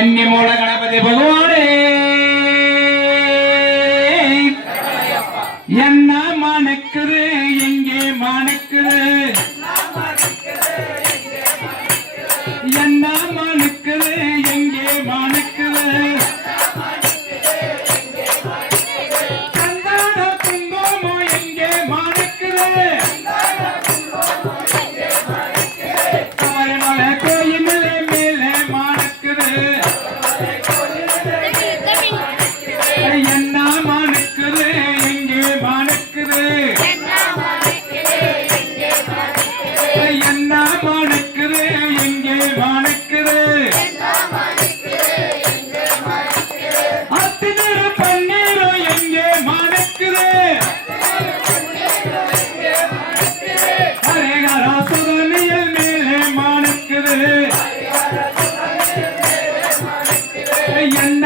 கன்னி மூல கணபதி பகவானே என்ன மணக்குது எங்கே மணக்குது என்ன மணக்குது எங்கே மணக்குது சந்தான குங்குமம் எங்கே மணக்குது சபரிமலை கோயில் மேலே மணக்குது என்ன மணக்குது எங்கே மணக்குது என்ன மணக்குது எங்கே மணக்குது அத்தினரு பன்னீரு எங்கே மணக்குது ஹரேகரா சுதனியல் மேலே மணக்குது என்ன